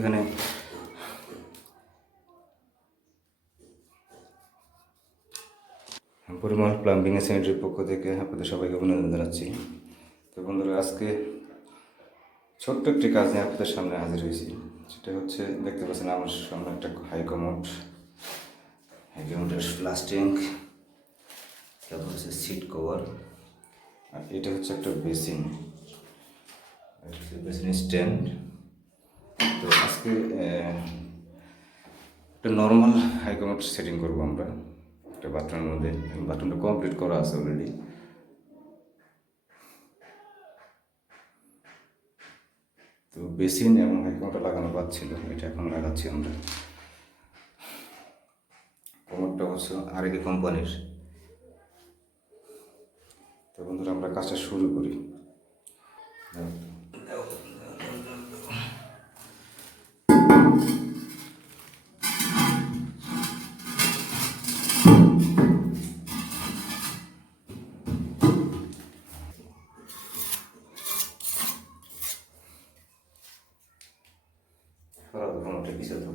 এখানে পরিমল প্লাম্বিং এর সেন্টারের পক্ষ থেকে আপনাদের সবাইকে অভিনন্দন জানাচ্ছি। তো বন্ধুরা, আজকে ছোট্ট একটি কাজ নিয়ে আপনাদের সামনে হাজির হয়েছি। সেটা হচ্ছে, দেখতে পাচ্ছেন আমার সামনে একটা হাইকমোডের ফ্লাশ ট্যাঙ্ক, তারপর হচ্ছে সিট কভার, আর এটা হচ্ছে একটা বেসিন, বেসিন স্ট্যান্ড। তো আজকে একটা নর্মাল হাইকমোড সেটিং করবো আমরা একটা বাথরুমের মধ্যে। বাথরুমটা কমপ্লিট করা আছে অলরেডি। তো বেসিন এবং হাইকমোডটা লাগানো বাদ ছিল, এটা এখন লাগাচ্ছি আমরা। কমোডটা হচ্ছে আরেকে কোম্পানির। তো বন্ধুরা, আমরা কাজটা শুরু করি। কমোডটা পিছিয়ে তো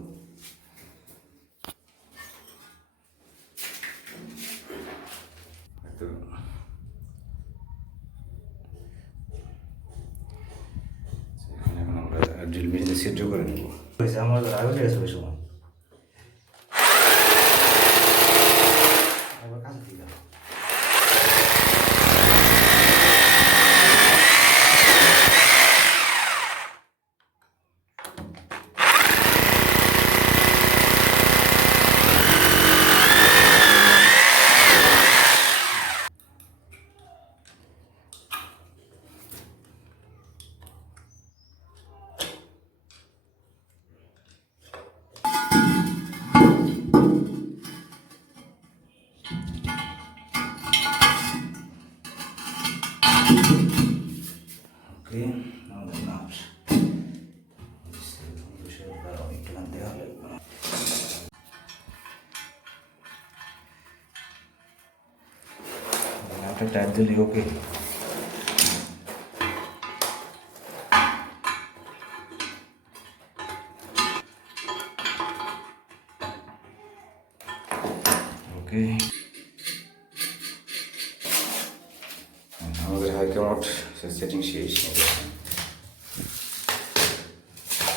ড্রিল মেশিনে সেট করে নেব। আমার আগে গেছে ওই সময়। Okay, now the knobs. After tap the lid, okay. Okay. আমাদের হাইকমোড সেটিং শেষ।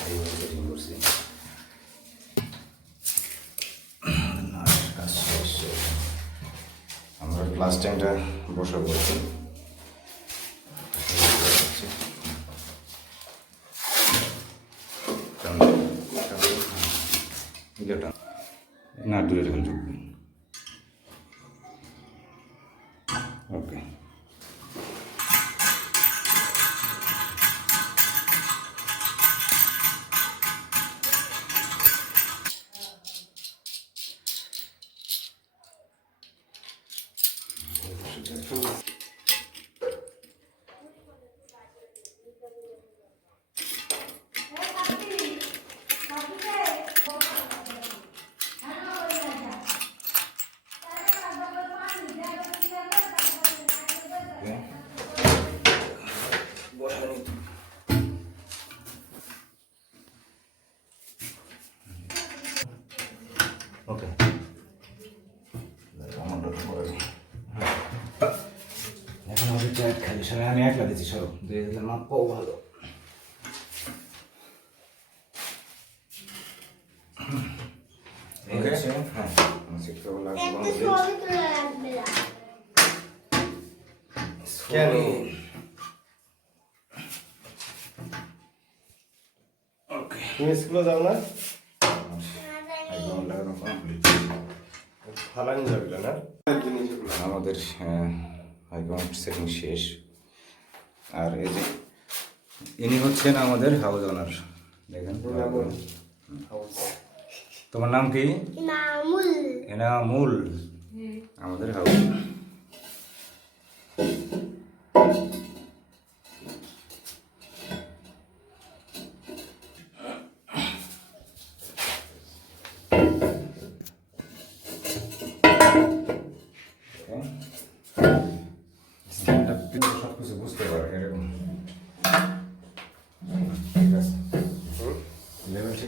এইভাবে সেটিং করছি। কাজ শেষ। আমরা গ্লাস ট্যাঙ্কটা বসাবো। না, দূরে রেখে ঢুকবে। ওকে, ওকে, এখন আমাদের চ্যাট খালি সবাই আমি একলা দিচ্ছি। সব 2000 মাপ পাও ভালো। ওকে, হ্যাঁ, সেট করা লাগবে। কেন ওকে, তুমি স্কুলে যাও না? আমাদের হাইকমোড সেটিং শেষ। আর এই যে ইনি হচ্ছেন আমাদের হাউস ওনার। দেখেন, তোমার নাম কি? এনামুল। আমাদের হাউস। সব কিছু বুঝতে পারে এরকম। ঠিক আছে, লেভেল ঠিক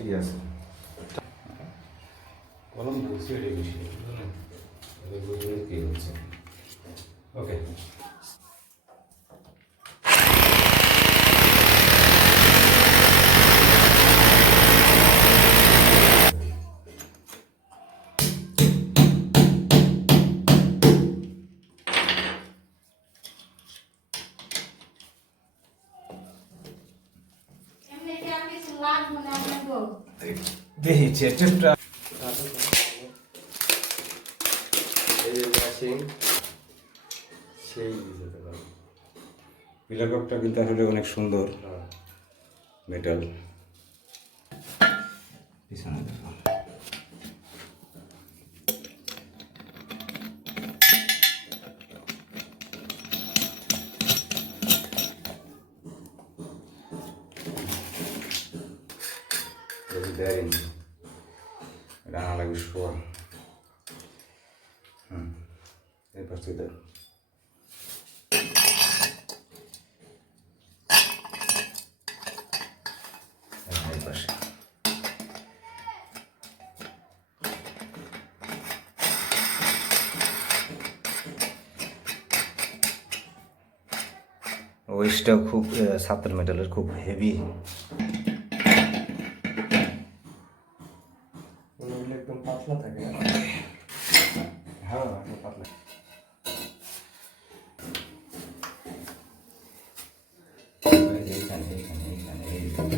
দেখি চেষ্টা এই যে ম্যাচিং সেই যেতে পারবো। পিলাকপটা কিন্তু আসলে অনেক সুন্দর হ্যাঁ মেটাল। পিছনে দেখো বেয়ারিং, রানা লাগে শোয়া। এরপর তুই দেখ পাশে ওয়েস্টটা খুব সাতের মেটালের, খুব হেভি। ওগুলো একদম পাতলা থাকে। হ্যাঁ পাতলা। এইখানে এইখানে এইখানে এইখানে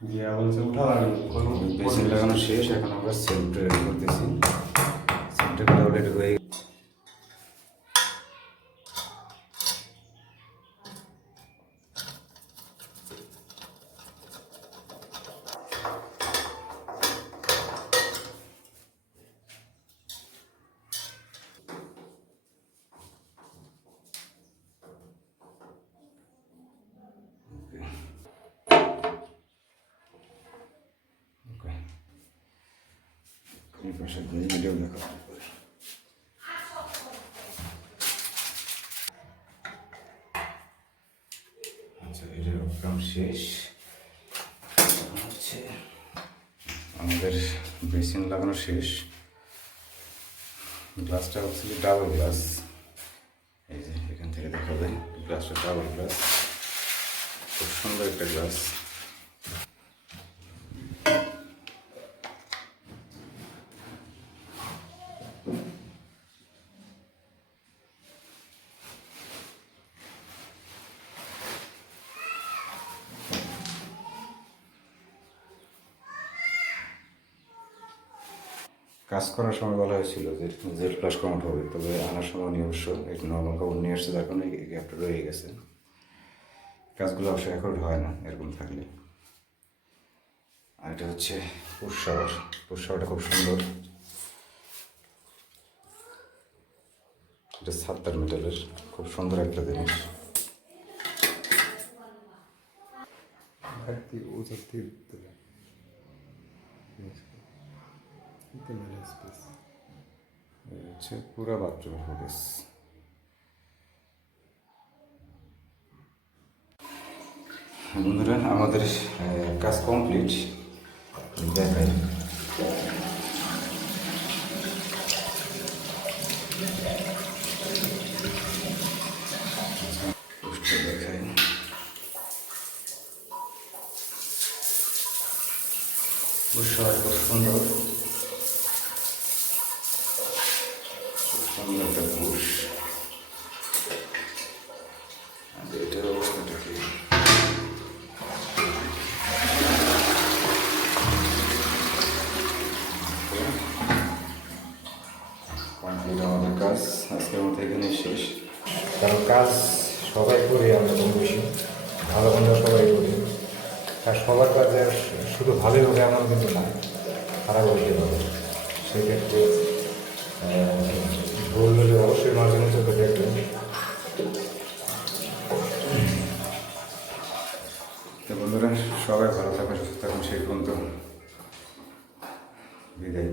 গিয়া বলছে উঠালাম বেসিন লাগানো শেষ, এখন আমরা সেন্ট রেডি করতেছি। সেন্টটা অলরেডি হয়ে গেছে। এই পাশে ভিডিও দেখা আচ্ছা, এটার কাম শেষ। হচ্ছে আমাদের বেসিন লাগানো শেষ। গ্লাসটা হচ্ছে ডাবল গ্লাস, এই যে এখান থেকে দেখা যায় গ্লাসটা ডাবল গ্লাস, খুব সুন্দর একটা গ্লাস। কাজ করার সময় বলা হয়েছিল যে জেড প্লাস কাউন্ট হবে, তবে আনার সময় নিয়ে অবশ্য একটু নর্মাল কাউন্ট নিয়ে আসছে, যার কারণে এই গ্যাপটা রয়ে গেছে। কাজগুলো অবশ্যই অ্যাকর্ড হয় না এরকম থাকলে। আর এটা হচ্ছে পুশ শাওয়ার। পুশ শাওয়ারটা খুব সুন্দর, এটা ৭০ মিটারের, খুব সুন্দর একটা জিনিস। হচ্ছে পুরো বাথরুম ফুটেজ। বন্ধুরা আমাদের কাজ কমপ্লিট, দেখাই। দেখাই খুব সুন্দর, খুব সুন্দর একটা পুষ। আর এটার অবস্থাটা কি? কমপ্লিট আমাদের কাজ আজকের মতো এখানেই শেষ। কারণ কাজ সবাই করি আমরা, কম বেশি ভালো মন্দ সবাই করি। আর সবার কাজে শুধু ভালোই হবে এমন কিন্তু না, খারাপ হতে পারে। সেক্ষেত্রে ভুল হলে অবশ্যই মাঝে মধ্যে তো দেখবেন। তো বন্ধুরা সবাই ভালো থাকুন, সুস্থ থাকুন, সেই পর্যন্ত বিদায়।